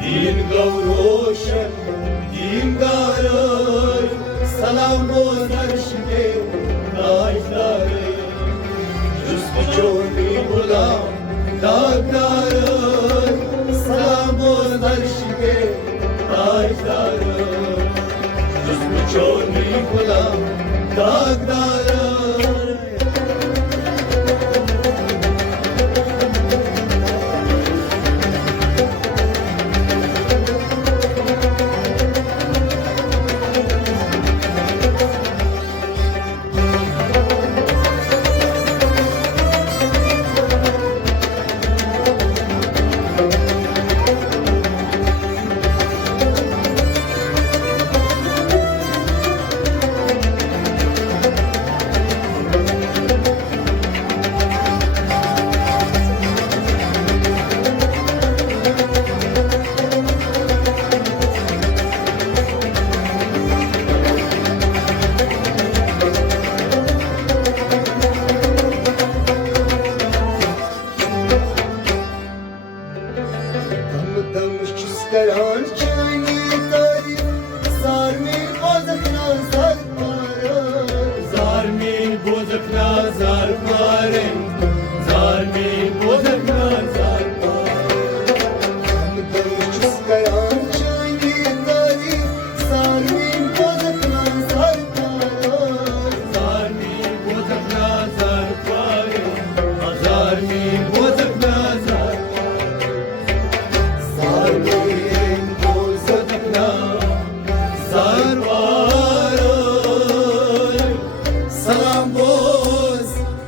دین گوروشن دین دارای سلام گذشته تاجداری جست چونی غلام داغدارای سلام گذشته تاجداری جست چونی غلام داغدارای دران چنی داری زارمین بازکنا زار پاره زارمین بازکنا زار پاره زارمین بازکنا زار پاره دمچس دران چنی داری زارمین بازکنا زار پاره زارمین بازکنا زار پاره زارمین بازکنا زار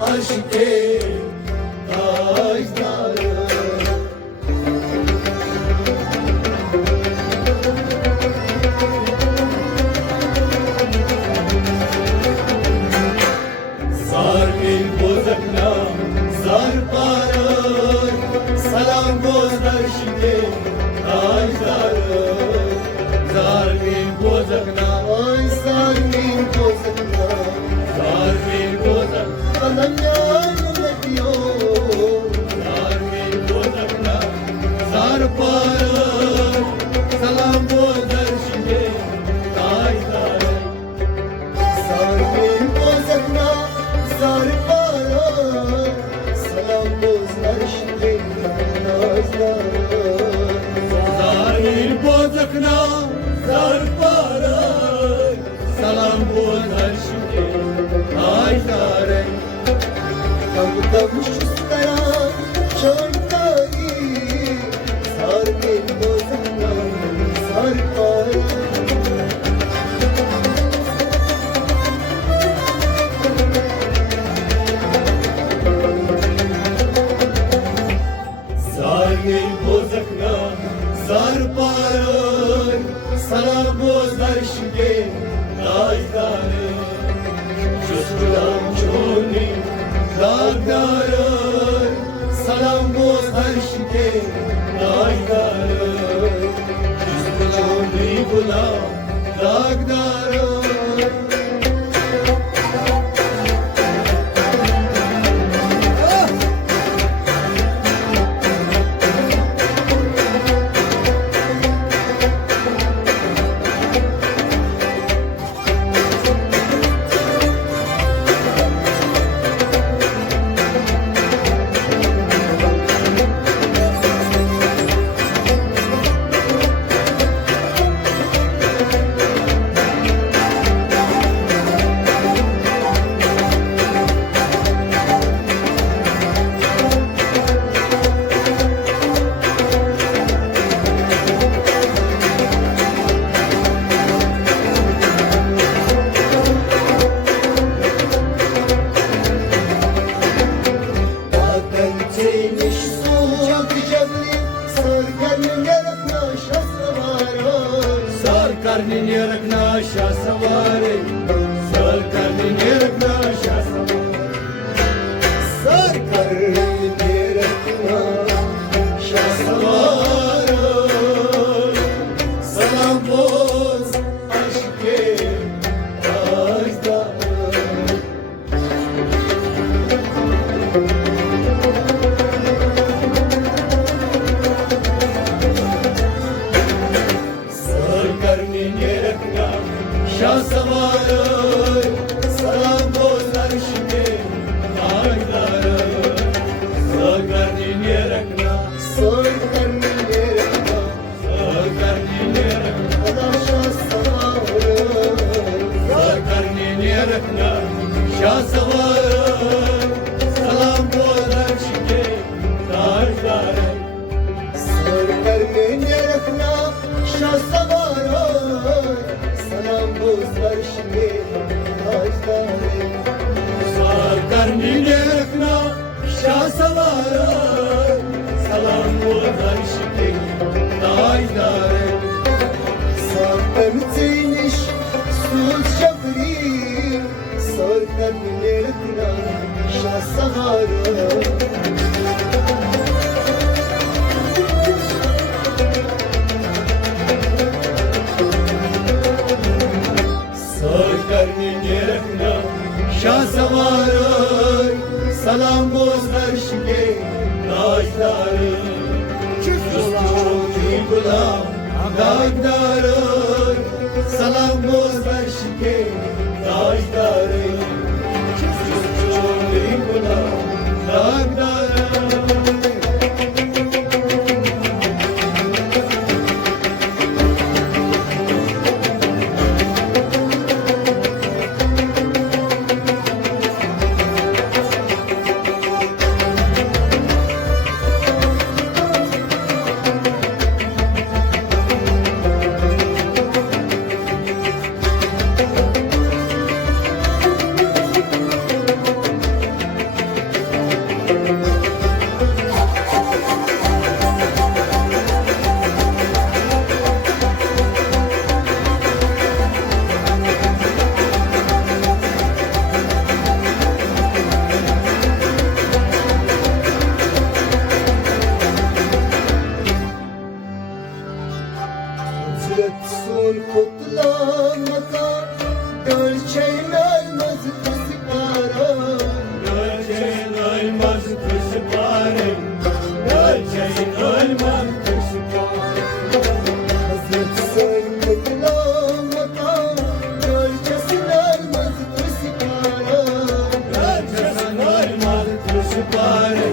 aşk-ı tajdar zar bil bozakna zar parar salam bozar şimdi tajdar zar bil bozakna ay zarmin bozakna zar bil bozakna Adam yanılıyor Zarmin bozakna zar parar salam bozar şimdi tajdar Zarmin bozakna zar parar salam bozar şimdi tajdar Zarmin bozakna zar parar salam bozar şimdi tajdar Damdamış isteyen çantayı Zarmin bozakna zar parar Zarmin bozakna zar parar salam bozar şimdi tajdar Şuskulam çoni dağdarır salam bozar şimdi tajdar Şuskulam gulam dağdarır karnin yarakna şasavare sar karnin yarakna şasavare Sar karnin yarakna şasavare salam boz aşke tajdar şah savar Salam bozlar şimdi tajdare Sarkarni nerekna şasavara Salam bu karşıki tajdare Sarkartiniş sus şakri Sarkarni rıkna şah savar Sarkarni nerekna şasavara Salam bu karşıki tajdare Çuçuçuçi gulam dagdare Salam bu karşıki tajdare Çuçuçuçi gulam dagdare Zretsun kutlamaka Gölçeyn almaz kısıkara Gölçeyin ölmez kışı bari Gölçeyin ölmez kışı bari Hazretsin kutlamaka Gölçesin almaz kısıkara Gölçesin ölmez kışı bari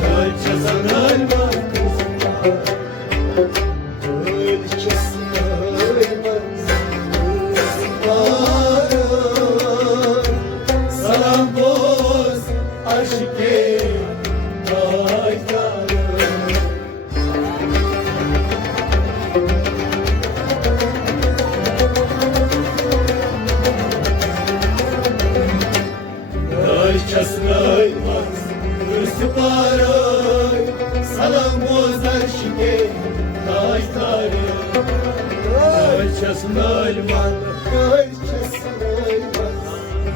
Gölçesin ölmez kışı bari Gölçesin almaz Salam boz aşıke tajdare Gölçesin ölmez kışı bari Salam boz aşıke tajdare Gölçesin ölmez Gölçesin almaz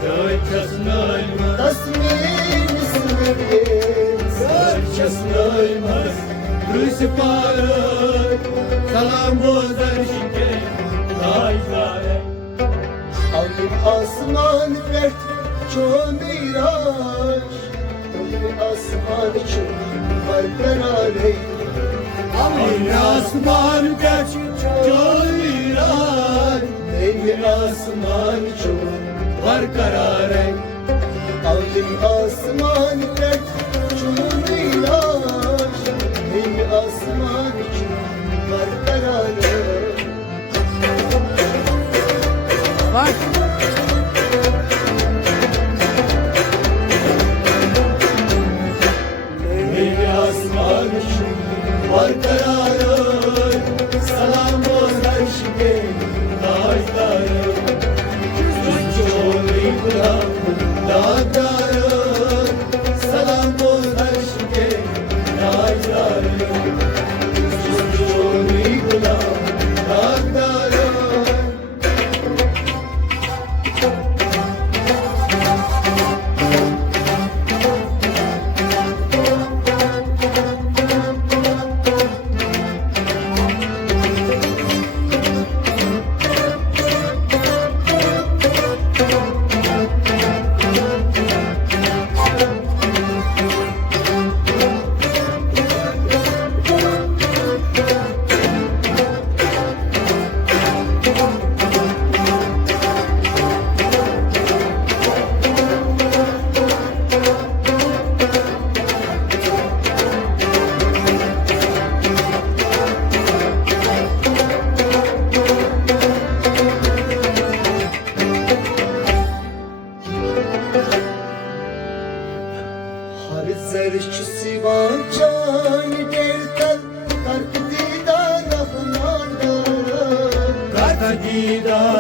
Gölçesin ölmez Tasmin isminiz Gölçesin ölmez Kışı bari Salam boz aşıke tajdare Alim asman dert çoğu miraç Alim asman çok var kararı Amin asman geç çağırar Amin asman çok var kararı Alim asman dert çoğu miraç Alim asman çok var kararı Amin asman çok var kararı Salam bozar şike taşları Çoğu yıkılan dağları Salam bozar şike taşları didar